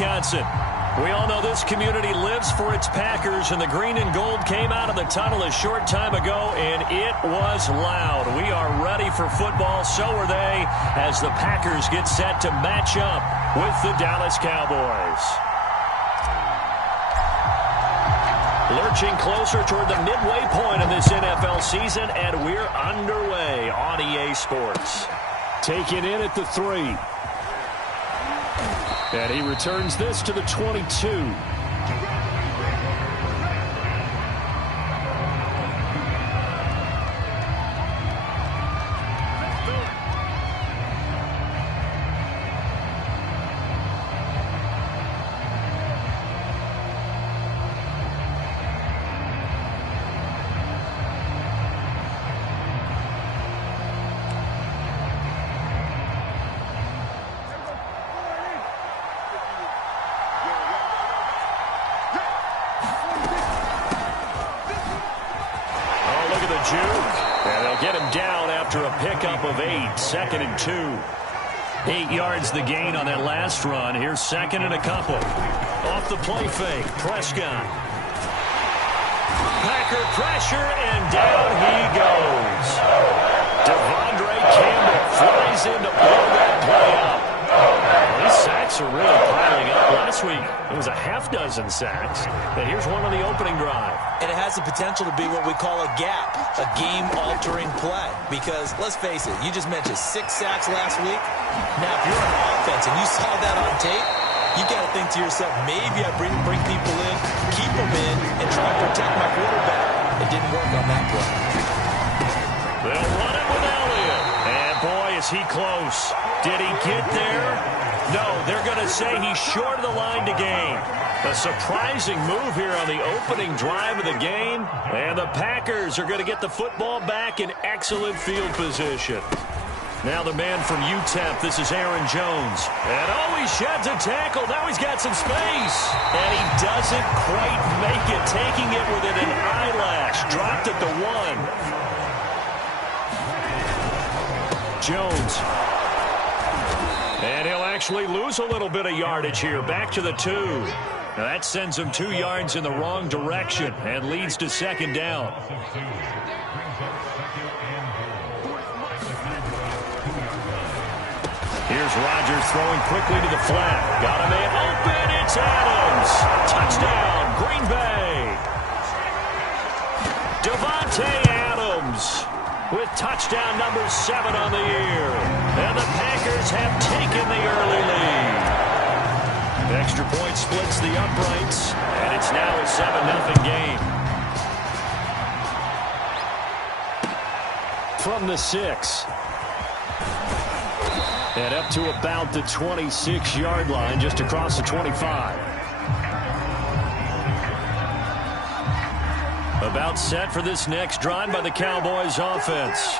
Wisconsin. We all know this community lives for its Packers, and the green and gold came out of the tunnel a short time ago, and it was loud. We are ready for football, so are they, as the Packers get set to match up with the Dallas Cowboys. Lurching closer toward the midway point of this NFL season, and we're underway on EA Sports. Taken in at the 3. And he returns this to the 22. And they'll get him down after a pickup of 8. 2nd and 2. 8 yards the gain on that last run. Here's 2nd and a couple. Off the play fake. Prescott. Packer pressure, and down he goes. Devondre Campbell flies in to blow that play up. These sacks are really piling up. Last week, it was a half-dozen sacks. And here's one on the opening drive. And it has the potential to be what we call a gap, a game-altering play. Because, let's face it, you just mentioned 6 sacks last week. Now, if you're on offense and you saw that on tape, you got to think to yourself, maybe I bring people in, keep them in, and try to protect my quarterback. It didn't work on that play. They'll run it with Elliott. And, boy, is he close. Did he get there? No, they're going to say he's short of the line to gain. A surprising move here on the opening drive of the game. And the Packers are going to get the football back in excellent field position. Now the man from UTEP, this is Aaron Jones. And oh, he sheds a tackle. Now he's got some space. And he doesn't quite make it, taking it within an eyelash. Dropped at the 1. Jones. And he'll actually lose a little bit of yardage here. Back to the 2. Now that sends him 2 yards in the wrong direction and leads to 2nd down. Here's Rodgers throwing quickly to the flat. Got a man open. It's Adams. Touchdown, Green Bay. Davante Adams with touchdown number 7 on the year. And the Packers have taken the early lead. The extra point splits the uprights, and it's now a 7-0 game. From the 6. And up to about the 26-yard line, just across the 25. About set for this next drive by the Cowboys offense.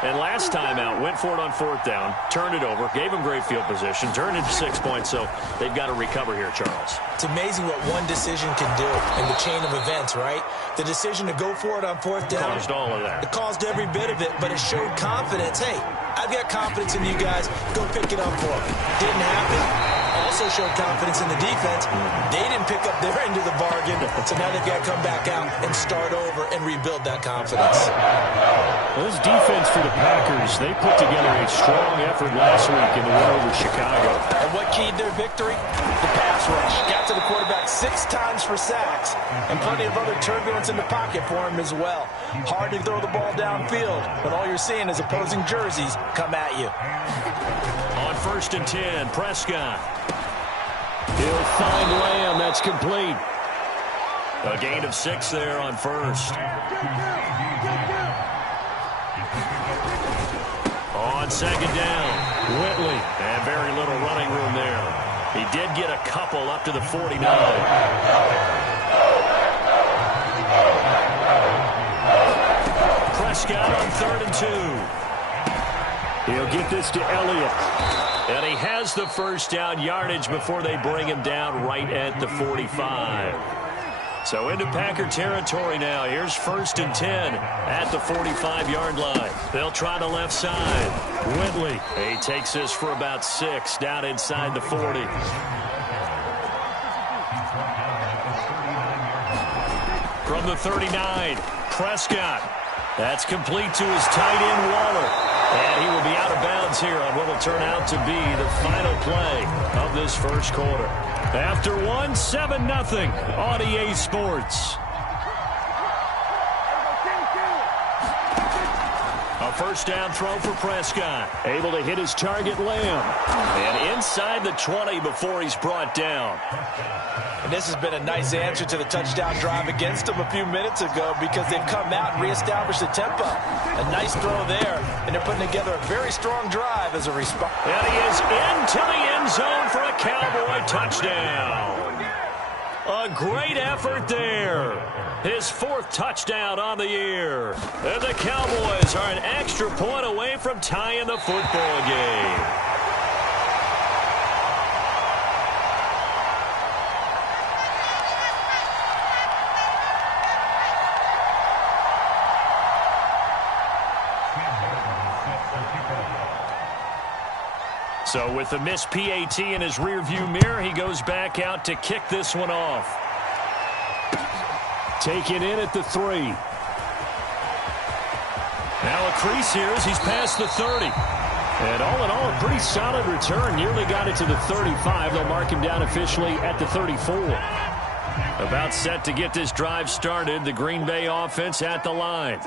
And last time out, went for it on 4th down, turned it over, gave him great field position, turned it to 6 points, so they've got to recover here, Charles. It's amazing what one decision can do in the chain of events, right? The decision to go for it on 4th down. Caused all of that. It caused every bit of it, but it showed confidence. Hey, I've got confidence in you guys. Go pick it up for me. Didn't happen. Also showed confidence in the defense. They didn't pick up their end of the bargain, so now they've got to come back out and start over and rebuild that confidence. Well, this defense for the Packers, they put together a strong effort last week in the win over Chicago. And what keyed their victory? The pass rush. Got to the quarterback 6 times for sacks, and plenty of other turbulence in the pocket for him as well. Hard to throw the ball downfield, but all you're seeing is opposing jerseys come at you. On 1st and 10, Prescott. He'll find Lamb. That's complete. A gain of 6 there on 1st. On 2nd down, Whitley. And very little running room there. He did get a couple up to the 49. Prescott on 3rd and 2. He'll get this to Elliott. And he has the first down yardage before they bring him down right at the 45. So into Packer territory now. Here's 1st and 10 at the 45-yard line. They'll try the left side. Whitley. He takes this for about 6 down inside the 40. from the 39. Prescott. That's complete to his tight end, Waller. And he will be out of bounds here on what will turn out to be the final play of this first quarter. After one, 7-0 on EA Sports. A first down throw for Prescott. Able to hit his target, Lamb. And inside the 20 before he's brought down. And this has been a nice answer to the touchdown drive against them a few minutes ago because they've come out and reestablished the tempo. A nice throw there, and they're putting together a very strong drive as a response. And he is into the end zone for a Cowboy touchdown. A great effort there. His fourth touchdown on the year. And the Cowboys are an extra point away from tying the football game. So with the missed PAT in his rearview mirror, he goes back out to kick this one off. Taken in at the 3. Now a crease here as he's past the 30. And all in all, a pretty solid return. Nearly got it to the 35. They'll mark him down officially at the 34. About set to get this drive started. The Green Bay offense at the line.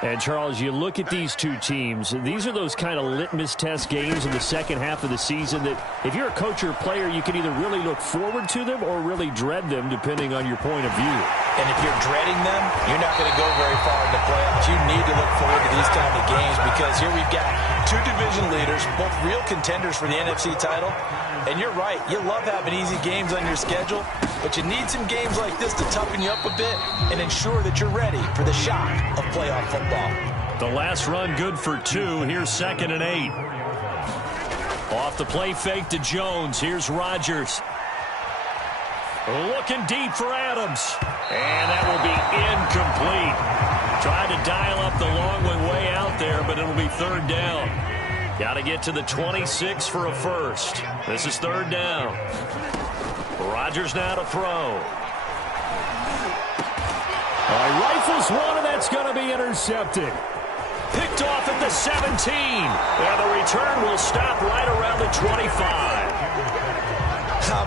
And, Charles, you look at these two teams, these are those kind of litmus test games in the second half of the season that if you're a coach or a player, you can either really look forward to them or really dread them, depending on your point of view. And if you're dreading them, you're not going to go very far in the playoffs. You need to look forward to these kind of games because here we've got two division leaders, both real contenders for the NFC title. And you're right, you love having easy games on your schedule, but you need some games like this to toughen you up a bit and ensure that you're ready for the shock of playoff football. The last run good for 2. Here's 2nd and 8. Off the play fake to Jones. Here's Rodgers. Looking deep for Adams. And that will be incomplete. Tried to dial up the long one way out there, but it'll be 3rd down. Got to get to the 26 for a first. This is 3rd down. Rodgers now to throw. Rifles one, and that's going to be intercepted. Picked off at the 17. And the return will stop right around the 25.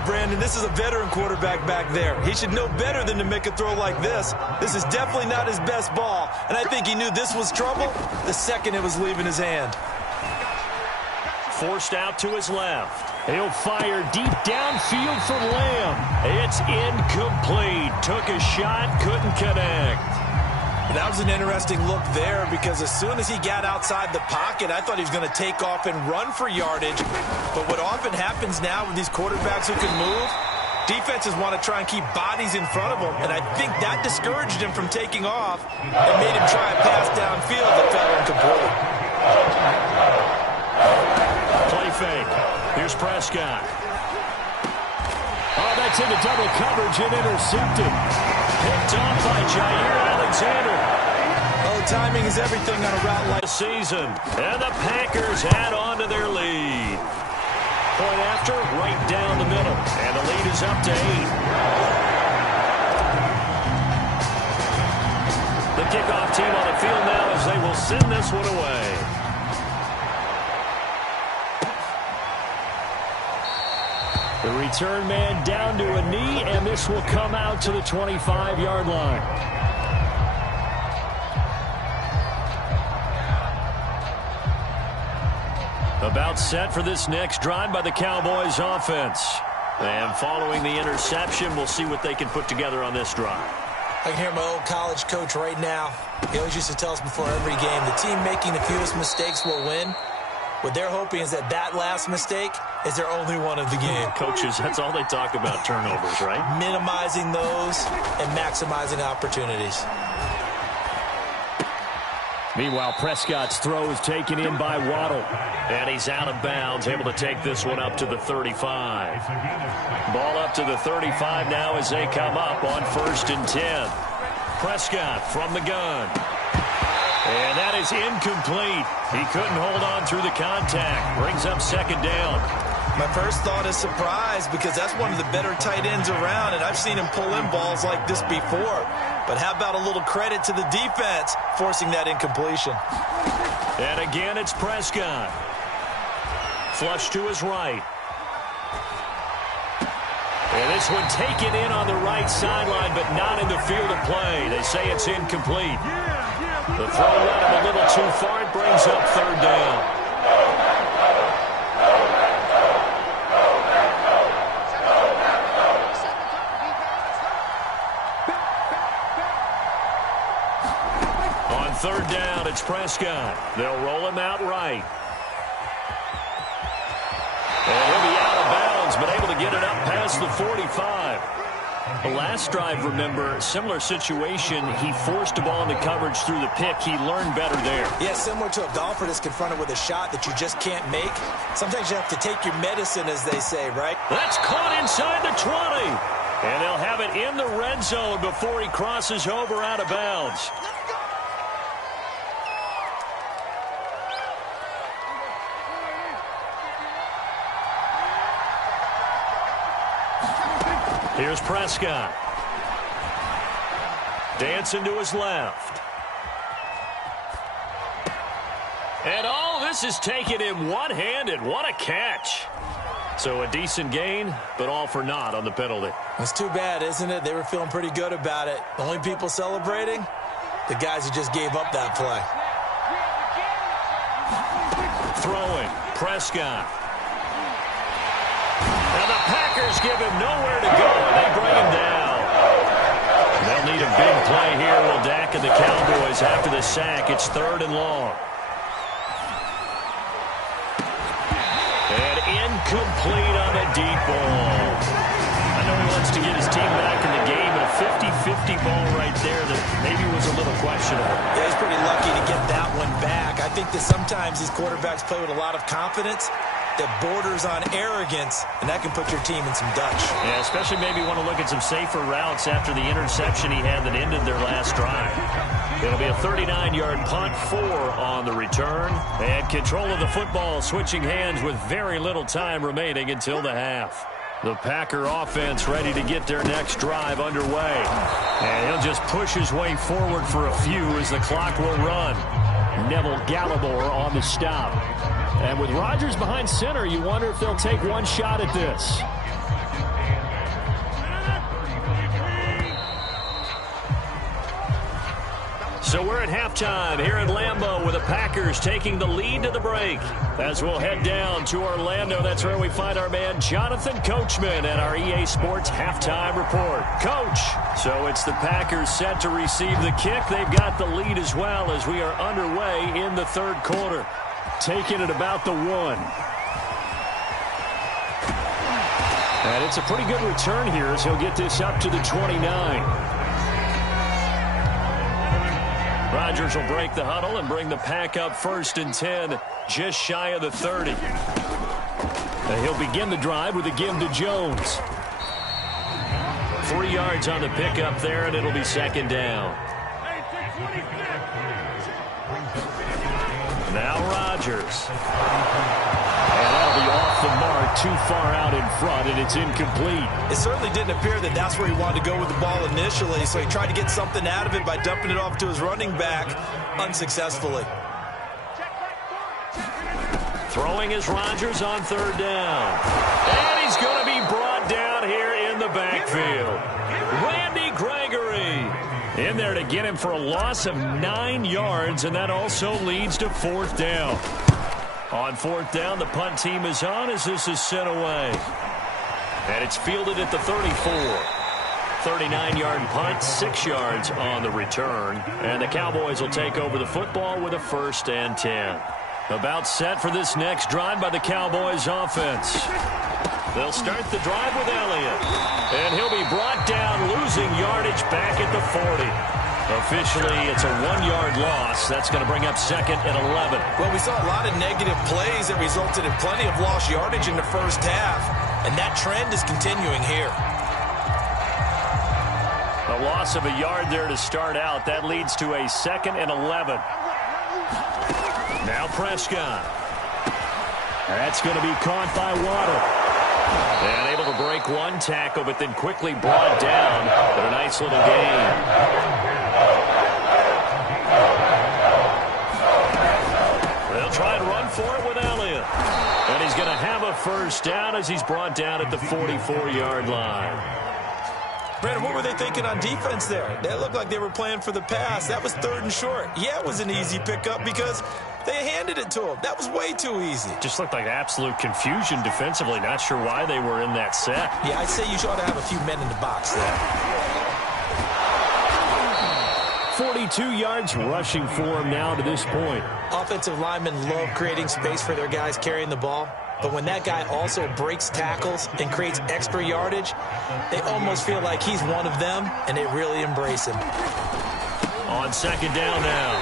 Brandon, this is a veteran quarterback back there. He should know better than to make a throw like this. This is definitely not his best ball, and I think he knew this was trouble the second it was leaving his hand. Forced out to his left. He'll fire deep downfield for Lamb. It's incomplete. Took a shot, couldn't connect. That was an interesting look there because as soon as he got outside the pocket, I thought he was going to take off and run for yardage. But what often happens now with these quarterbacks who can move, defenses want to try and keep bodies in front of them, and I think that discouraged him from taking off and made him try a pass downfield that fell incomplete. Play fake. Here's Prescott. Oh, that's into double coverage and intercepted. Picked off by Jair Alexander. Oh, timing is everything on a route like this season. And the Packers add on to their lead. Point after, right down the middle. And the lead is up to 8. The kickoff team on the field now as they will send this one away. The return man down to a knee, and this will come out to the 25-yard line. About set for this next drive by the Cowboys offense. And following the interception, we'll see what they can put together on this drive. I can hear my old college coach right now. He always used to tell us before every game, the team making the fewest mistakes will win. What they're hoping is that last mistake is their only one of the game. Coaches, that's all they talk about, turnovers, right? Minimizing those and maximizing opportunities. Meanwhile, Prescott's throw is taken in by Waddle. And he's out of bounds, able to take this one up to the 35. Ball up to the 35 now as they come up on 1st and 10. Prescott from the gun. And that is incomplete. He couldn't hold on through the contact. Brings up 2nd down. My first thought is surprise because that's one of the better tight ends around, and I've seen him pull in balls like this before. But how about a little credit to the defense forcing that incompletion? And again, it's Prescott. Flush to his right. And this one taken in on the right sideline, but not in the field of play. They say it's incomplete. The throw led him a little too far. It brings up third down. On third down, it's Prescott. They'll roll him out right. And he'll be out of bounds, but able to get it up past the 45. The last drive, remember, similar situation. He forced a ball into coverage through the pick. He learned better there. Yeah, similar to a golfer that's confronted with a shot that you just can't make. Sometimes you have to take your medicine, as they say, right? That's caught inside the 20. And they'll have it in the red zone before he crosses over out of bounds. Here's Prescott. Dancing to his left. And this is taken him one-handed. What a catch. So a decent gain, but all for naught on the penalty. It's too bad, isn't it? They were feeling pretty good about it. The only people celebrating, the guys who just gave up that play. Throwing, Prescott. And the Packers give him nowhere to go, and they bring him down. They'll need a big play here, will Dak and the Cowboys after the sack. It's third and long. And incomplete on the deep ball. I know he wants to get his team back in the game, but a 50-50 ball right there that maybe was a little questionable. Yeah, he's pretty lucky to get that one back. I think that sometimes these quarterbacks play with a lot of confidence that borders on arrogance, and that can put your team in some Dutch. Yeah, especially maybe want to look at some safer routes after the interception he had that ended their last drive. It'll be a 39-yard punt, 4 on the return, and control of the football switching hands with very little time remaining until the half. The Packer offense ready to get their next drive underway, and he'll just push his way forward for a few as the clock will run. Neville Gallimore on the stop. And with Rodgers behind center, you wonder if they'll take one shot at this. So we're at halftime here at Lambeau with the Packers taking the lead to the break. As we'll head down to Orlando, that's where we find our man Jonathan Coachman at our EA Sports Halftime Report. Coach, so it's the Packers set to receive the kick. They've got the lead as well as we are underway in the third quarter. Taking it about the 1. And it's a pretty good return here as he'll get this up to the 29. Rodgers will break the huddle and bring the Pack up 1st and 10, just shy of the 30. And he'll begin the drive with a give to Jones. 3 yards on the pickup there, and it'll be 2nd down. Now Rodgers. And that'll be off the mark, too far out in front, and it's incomplete. It certainly didn't appear that that's where he wanted to go with the ball initially, so he tried to get something out of it by dumping it off to his running back unsuccessfully. Throwing is Rodgers on 3rd down. And he's going to be brought down here in the backfield. Randy Gregory in there to get him for a loss of 9 yards, and that also leads to 4th down. On 4th down, the punt team is on as this is sent away. And it's fielded at the 34. 39-yard punt, 6 yards on the return. And the Cowboys will take over the football with a 1st and 10. About set for this next drive by the Cowboys offense. They'll start the drive with Elliott. And he'll be brought down, losing yardage back at the 40. Officially, it's a 1-yard loss. That's going to bring up 2nd and 11. Well, we saw a lot of negative plays that resulted in plenty of lost yardage in the first half, and that trend is continuing here. A loss of a yard there to start out. That leads to a 2nd and 11. Now Prescott. That's going to be caught by Waddle. And able to break one tackle, but then quickly brought down. But a nice little gain. They'll try and run for it with Elliott. And he's going to have a first down as he's brought down at the 44-yard line. Brandon, what were they thinking on defense there? They looked like they were playing for the pass. That was 3rd and short. Yeah, it was an easy pickup because they handed it to him. That was way too easy. Just looked like absolute confusion defensively. Not sure why they were in that set. Yeah, I'd say you ought to have a few men in the box there. 42 yards rushing for him now to this point. Offensive linemen love creating space for their guys carrying the ball. But when that guy also breaks tackles and creates extra yardage, they almost feel like he's one of them, and they really embrace him. On second down now,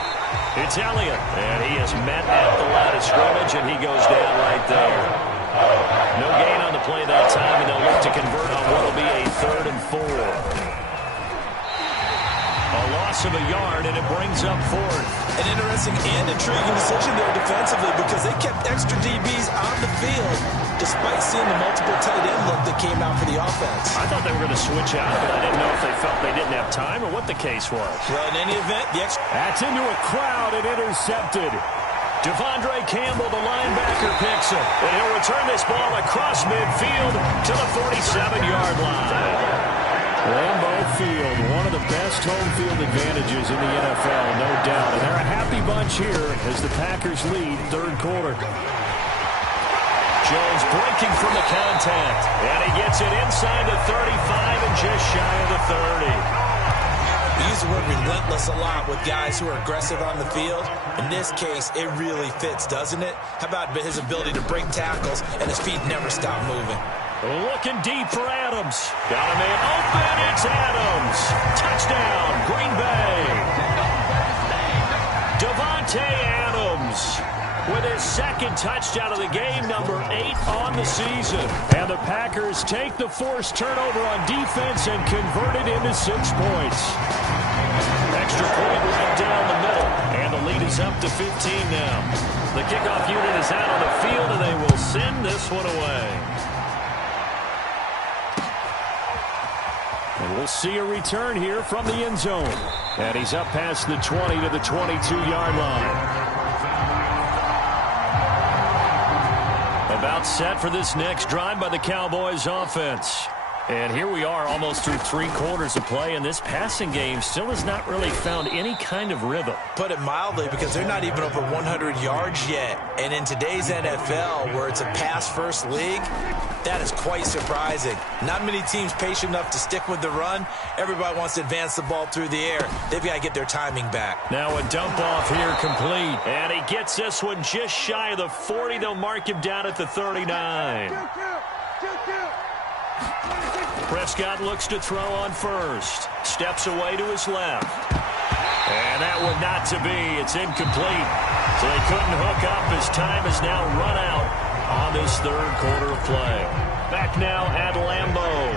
it's Elliott. And he is met at the line of scrimmage, and he goes down right there. No gain on the play that time, and they'll look to convert on what will be a 3rd and 4. A loss of a yard, and it brings up 4th. An interesting and intriguing decision there defensively because they kept extra DBs on the field despite seeing the multiple tight end look that came out for the offense. I thought they were going to switch out, but I didn't know if they felt they didn't have time or what the case was. Well, in any event, That's into a crowd and intercepted. Devondre Campbell, the linebacker, picks it. And he'll return this ball across midfield to the 47-yard line. Lambeau Field, one of the best home field advantages in the NFL, no doubt. And they're a happy bunch here as the Packers lead 3rd quarter. Jones breaking from the contact. And he gets it inside the 35 and just shy of the 30. We use the word relentless a lot with guys who are aggressive on the field. In this case, it really fits, doesn't it? How about his ability to break tackles and his feet never stop moving? Looking deep for Adams. Got a man open. It's Adams. Touchdown, Green Bay. Davante Adams with his 2nd touchdown of the game, number 8 on the season. And the Packers take the forced turnover on defense and convert it into 6 points. Extra point right down the middle. And the lead is up to 15 now. The kickoff unit is out on the field, and they will send this one away. And we'll see a return here from the end zone. And he's up past the 20 to the 22-yard line. About set for this next drive by the Cowboys offense. And here we are almost through 3 quarters of play, and this passing game still has not really found any kind of rhythm. Put it mildly, because they're not even over 100 yards yet. And in today's NFL, where it's a pass-first league, that is quite surprising. Not many teams patient enough to stick with the run. Everybody wants to advance the ball through the air. They've got to get their timing back. Now a dump off here complete. And he gets this one just shy of the 40. They'll mark him down at the 39. Prescott looks to throw on first. Steps away to his left. And that one not to be. It's incomplete. So they couldn't hook up as time has now run out on this 3rd quarter of play. Back now at Lambeau.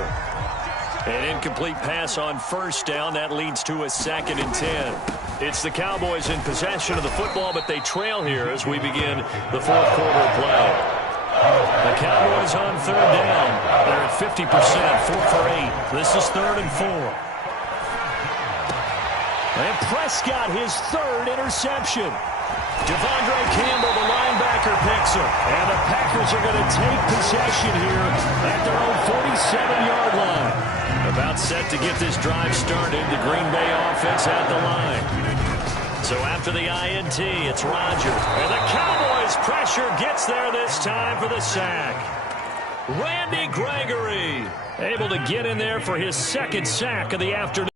An incomplete pass on first down. That leads to a 2nd and 10. It's the Cowboys in possession of the football, but they trail here as we begin the 4th quarter of play. The Cowboys on 3rd down. They're at 50%, 4 for 8. This is 3rd and 4. And Prescott, his 3rd interception. Devondre Campbell, the linebacker, picks him. And the Packers are going to take possession here at their own 47-yard line. About set to get this drive started. The Green Bay offense at the line. So after the INT, it's Rodgers. And the Cowboys pressure gets there this time for the sack. Randy Gregory able to get in there for his 2nd sack of the afternoon.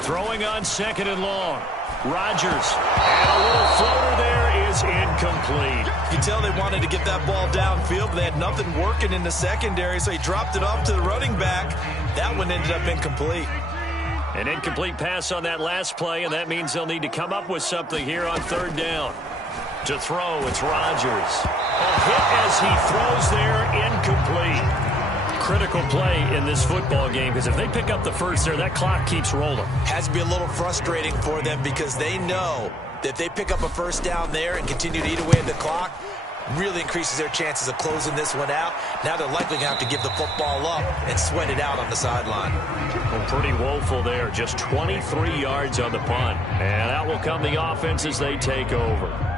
Throwing on 2nd and long. Rodgers. And a little floater there is incomplete. You can tell they wanted to get that ball downfield, but they had nothing working in the secondary, so he dropped it off to the running back. That one ended up incomplete. An incomplete pass on that last play, and that means they'll need to come up with something here on 3rd down. To throw, it's Rodgers. A hit as he throws there, incomplete. critical play in this football game because if they pick up the first there, that clock keeps rolling. Has to be a little frustrating for them because they know that if they pick up a first down there and continue to eat away at the clock, really increases their chances of closing this one out. Now they're likely going to have to give the football up and sweat it out on the sideline. Well, pretty woeful there. Just 23 yards on the punt. And out will come the offense as they take over.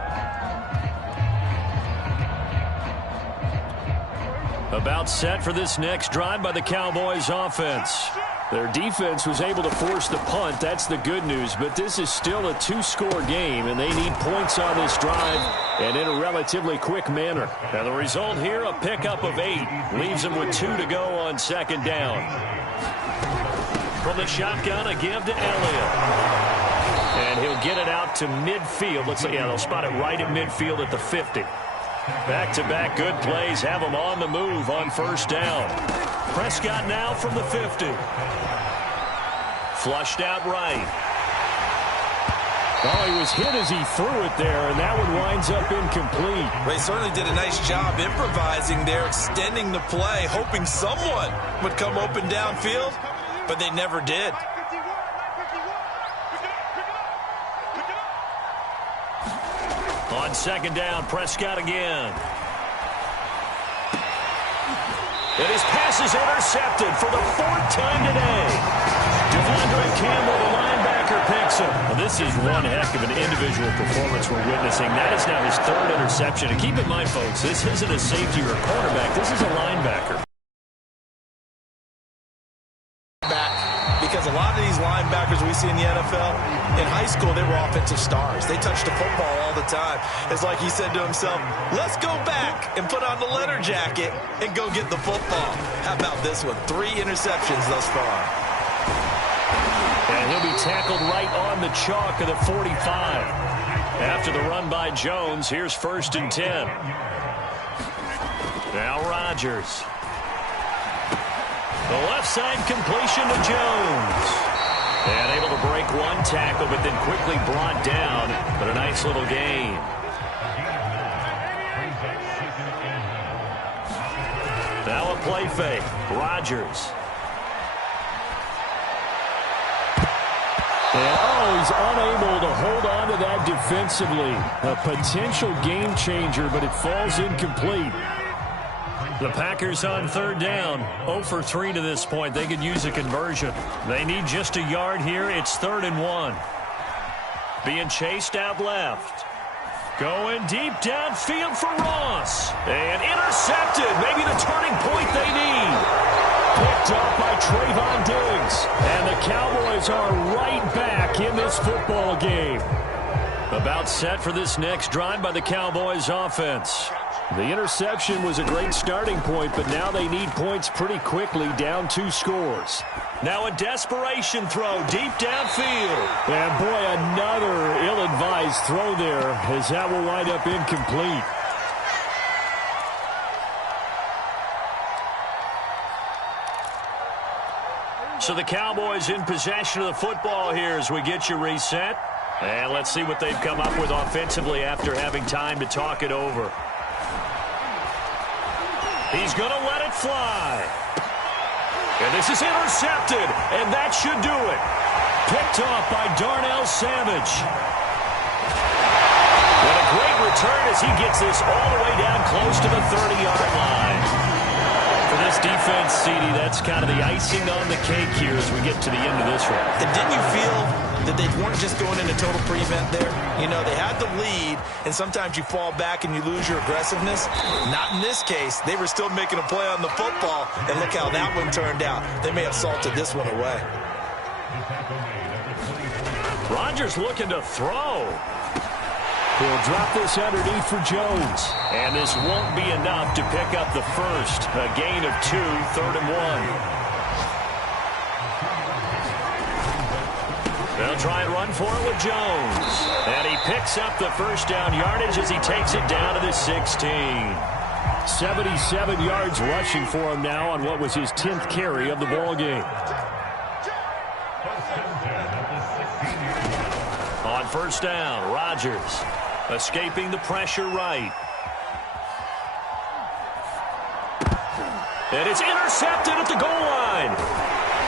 About set for this next drive by the Cowboys offense. Their defense was able to force the punt. That's the good news. But this is still a two-score game, and they need points on this drive and in a relatively quick manner. And the result here, a pickup of 8. Leaves them with 2 to go on second down. From the shotgun, a give to Elliott. And he'll get it out to midfield. Looks like, they'll spot it right at midfield at the 50. Back-to-back good plays have them on the move on first down. Prescott now from the 50. Flushed out right. Oh, he was hit as he threw it there, and that one winds up incomplete. They certainly did a nice job improvising there, extending the play, hoping someone would come open downfield, but they never did. On second down, Prescott again. And his pass is intercepted for the 4th time today. Devondre Campbell, the linebacker, picks him. Well, this is one heck of an individual performance we're witnessing. That is now his 3rd interception. And keep in mind, folks, this isn't a safety or a cornerback. This is a linebacker. Because a lot of these linebackers we see in the NFL, in high school, they were offensive stars. They touched the football all the time. It's like he said to himself, let's go back and put on the leather jacket and go get the football. How about this one? 3 interceptions thus far. And he'll be tackled right on the chalk of the 45. After the run by Jones, here's 1st and 10. Now Rodgers. The left side completion to Jones. And able to break one tackle, but then quickly brought down. But a nice little gain. Now a play fake. Rodgers. And, he's unable to hold on to that defensively. A potential game changer, but it falls incomplete. The Packers on 3rd down. 0 for 3 to this point. They could use a conversion. They need just a yard here. It's 3rd and 1. Being chased out left. Going deep downfield for Ross. And intercepted. Maybe the turning point they need. Picked up by Trayvon Diggs. And the Cowboys are right back in this football game. About set for this next drive by the Cowboys offense. The interception was a great starting point, but now they need points pretty quickly, down 2 scores. Now a desperation throw deep downfield. And boy, another ill-advised throw there, as that will wind up incomplete. So the Cowboys in possession of the football here as we get you reset. And let's see what they've come up with offensively after having time to talk it over. He's going to let it fly. And this is intercepted, and that should do it. Picked off by Darnell Savage. What a great return as he gets this all the way down close to the 30-yard line. For this defense, CD, that's kind of the icing on the cake here as we get to the end of this one. And didn't you feel that they weren't just going into total prevent there? You know, they had the lead, and sometimes you fall back and you lose your aggressiveness. Not in this case. They were still making a play on the football, and look how that one turned out. They may have salted this one away. Rodgers looking to throw. He'll drop this underneath for Jones. And this won't be enough to pick up the first. A gain of 2, 3rd and 1. They'll try and run for it with Jones. And he picks up the first down yardage as he takes it down to the 16. 77 yards rushing for him now on what was his 10th carry of the ball game. On first down, Rodgers escaping the pressure right. And it's intercepted at the goal line.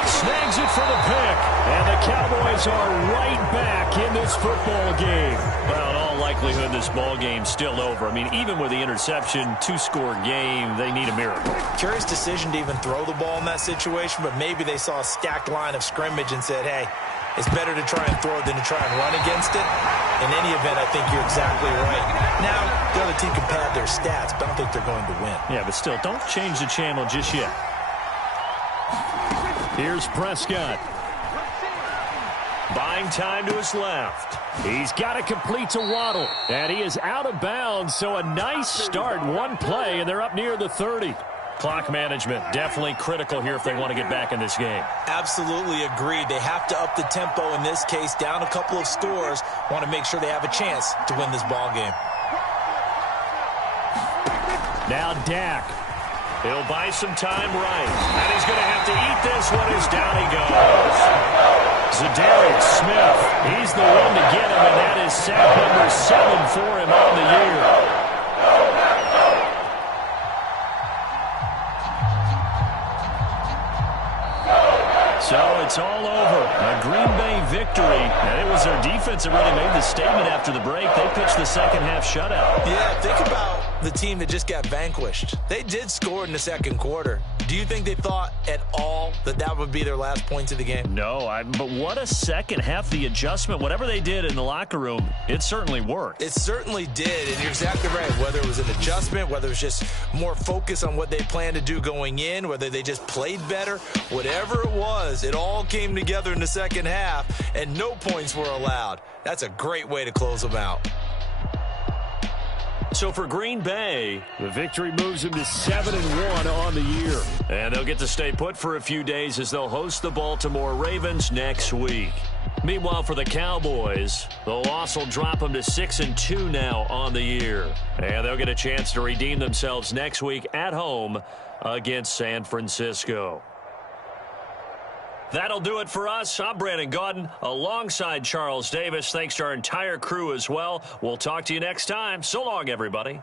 Snags it for the pick. And the Cowboys are right back in this football game. Well, in all likelihood, this ball game's still over. I mean, even with the interception, two-score game, they need a miracle. Curious decision to even throw the ball in that situation, but maybe they saw a stacked line of scrimmage and said, hey, it's better to try and throw than to try and run against it. In any event, I think you're exactly right. Now, the other team can pad their stats, but I don't think they're going to win. Yeah, but still, don't change the channel just yet. Here's Prescott. Buying time to his left. He's got it complete to Waddle. And he is out of bounds, so a nice start. One play, and they're up near the 30. Clock management, definitely critical here if they want to get back in this game. Absolutely agreed. They have to up the tempo in this case, down a couple of scores. Want to make sure they have a chance to win this ball game. Now Dak. He'll buy some time right. And he's going to have to eat this one as down he goes. Zadarius Smith, he's the one to get him, and that is sack number 7 for him on the year. So it's all over. A Green Bay victory. And it was their defense that really made the statement after the break. They pitched the second half shutout. Yeah, think about the team that just got vanquished. They did score in the second quarter. Do you think they thought at all that that would be their last points of the game? No, but what a second half. The adjustment, whatever they did in the locker room, it certainly worked. It certainly did, and you're exactly right. Whether it was an adjustment, whether it was just more focus on what they planned to do going in, whether they just played better, whatever it was, it all came together in the second half, and no points were allowed. That's a great way to close them out. So for Green Bay, the victory moves them to 7-1 on the year. And they'll get to stay put for a few days as they'll host the Baltimore Ravens next week. Meanwhile, for the Cowboys, the loss will drop them to 6-2 now on the year. And they'll get a chance to redeem themselves next week at home against San Francisco. That'll do it for us. I'm Brandon Gaudin alongside Charles Davis. Thanks to our entire crew as well. We'll talk to you next time. So long, everybody.